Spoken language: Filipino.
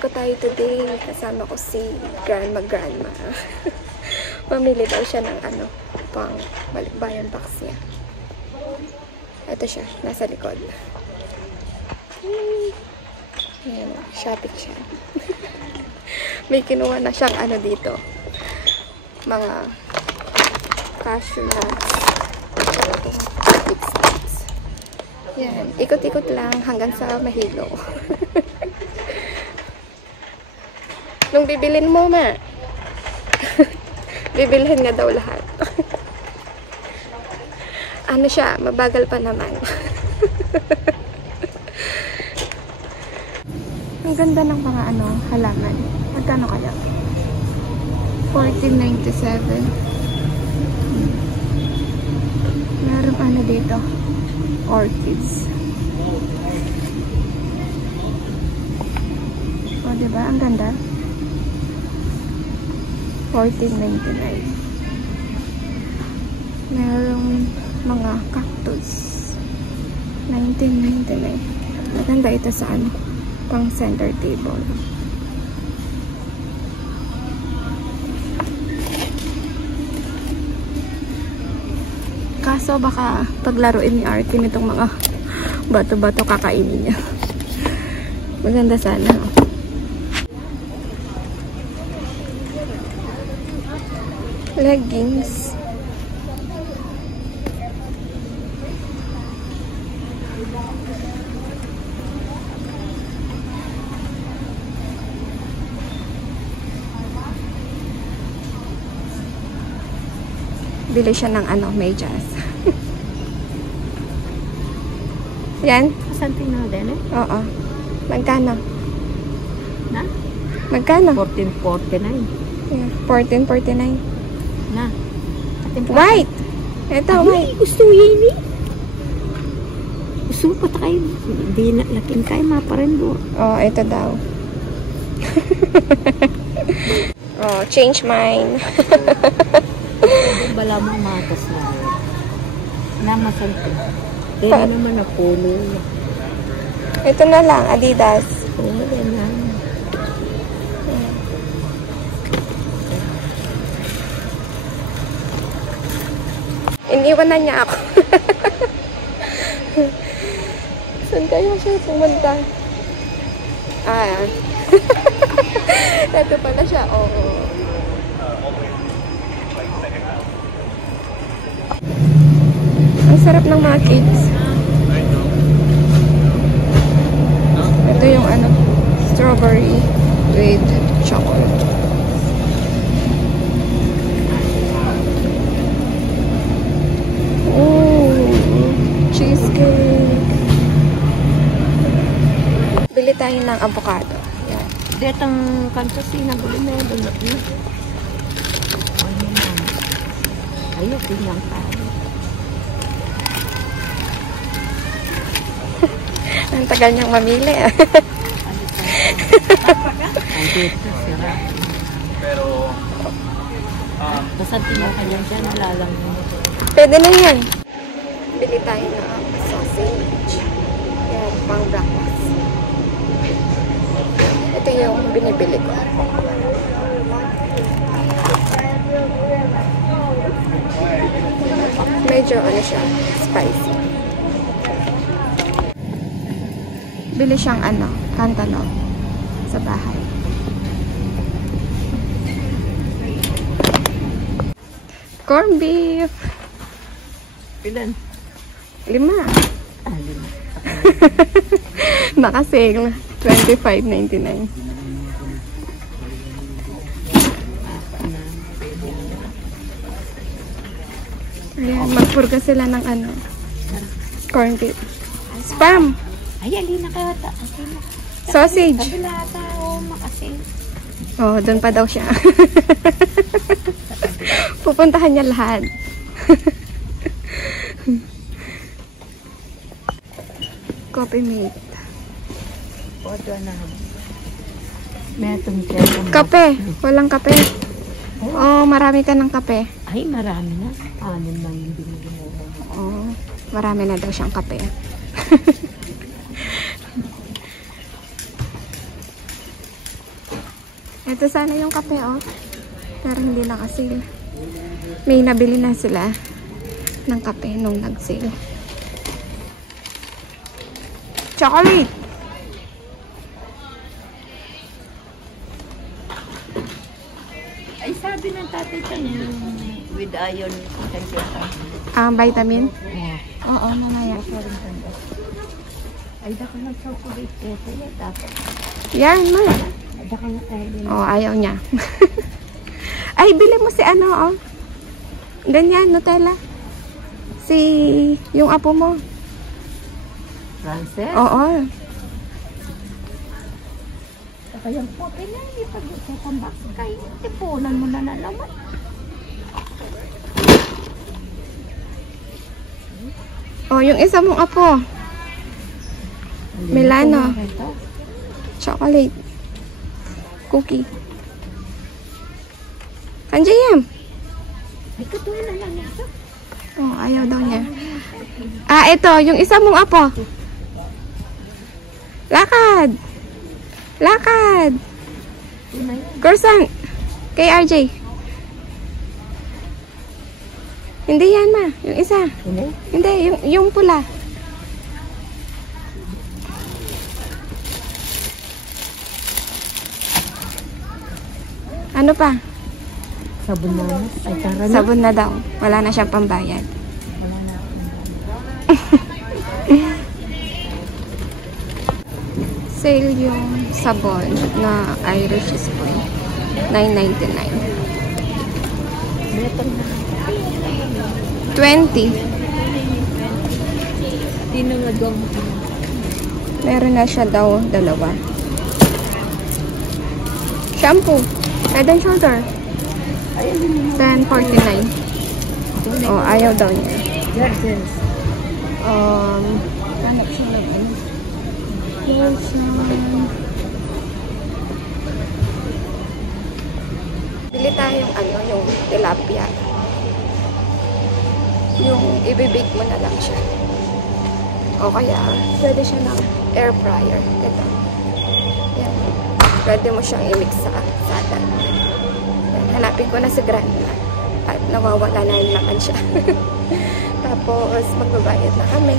Pamasko tayo today. Kasama ko si grandma. Mamili daw siya ng ano, pang balikbayan box niya. Ito siya, nasa likod. Ayan, shopping siya. May kinuha na siyang ano dito. Mga cashew nuts. Sticks. Yan, ikot-ikot lang hanggang sa Mahilo. Nung bibilin mo, ma. Bibilhin nga daw lahat. Ano siya, mabagal pa naman. Ang ganda ng mga ano, halaman. Magkano kaya? 14.97. Meron ano dito? Orchids. O, diba? Ang ganda. 14.99. Merong mga cactus. 19.99. Maganda ito sa ano? Pang center table. Kaso baka paglaruin ni Artie nitong mga bato-bato kakainin niya. Maganda sana. Leggings. Bili siya ng ano, medyas. Yan. Something na din eh? Oo. Magkano? Na? Magkano? 14.49. Yeah, 14.49. Na. White! Ito, white. Gusto mo yun eh? Gusto mo pata kayo? Hindi na laking kayo, maparendo. Oh, ito daw. Oh, change mine. Bala mo matas na yun. Namasan ko. Dahil naman na pulo. Ito na lang, Adidas. Oo, yan na. Iniwan na niya ako. Saan kaya siya pumunta? Ah. Ito pala siya. Oo. Ang sarap ng mga cakes. Ito yung ano, strawberry with chocolate. Oh, cheesecake. Bili tayo ng avocado. Yan. Detang kantasina, buli na yun. Ayun, pinyang tayo. Ang tagal niyang mamili. Pero, Basta tingnan ka niyan dyan, nalalang mo. Pwede na yan. Bili tayo ng sausage. Yan, pang breakfast. Ito yung binibili ko. Medyo ano siya, spicy. Bili siyang ano, cantaloupe sa bahay. Corn beef. Ilan? 5. 5. Nakasale. 25.99. Ayan, magpurga sila ng ano, corn beef. Spam! Ay, alina ka ata. Sausage! Kabila ata, o makasing. Oh, doon pa daw siya. Pupuntahan niya lahat. Coffee mate. Odo na. May atong trend. Kape! Walang kape. Oh, marami ka ng kape. Ay, marami na. 6 na yung binili mo. Oh, marami na daw siyang kape. Ito sana yung kape, oh. Pero hindi naka-sale. May nabili na sila ng kape nung nag-sale. Chocolate! Ay, sabi ng tatay ko with iron. Vitamin? Yeah. Oo, mamaya. Ay, dako ng chocolate ko. Kaya dapat. Yan, ma. Ay, dako na tayo din. Oh, ayaw niya. Ay, bili mo si ano, oh. Ganyan, Nutella. Si, yung apo mo. Frances? Oo. Kaya po, pinay, pag-itambak kayo. Tipunan mo na naman. Oh, yung isa mong apo. Milano. Chocolate. Cookie. Kanjayam. Ay, katuwa na lang ito. Oh, ayaw daw niya. Ito, yung isa mong apo. Lakad. Lakad. Croissant. Kay RJ. Hindi yan, ma. Yung isa. Hindi, yung pula. Ano pa? Sabon na. Ay, tara na. Sabon na daw. Wala na siyang pambayad. Wala na. Sale yung sabon na Irish Spring. $9.99. Beto na. 20. Di na nga daw. Meron na siya daw dalawa. Shampoo. Head and Shoulder. $10.49. Oh, ayaw daw niya. Hanap siya ng ano. Bili tayong ano, yung tilapia. Yung ibibake mo na lang siya. O kaya, pwede siya ng air fryer. Ito. Yan. Pwede mo siyang i-mix sa salad. Hanapin ko na si Grandma. At nawawala na naman siya. Tapos, magbabayad na kami.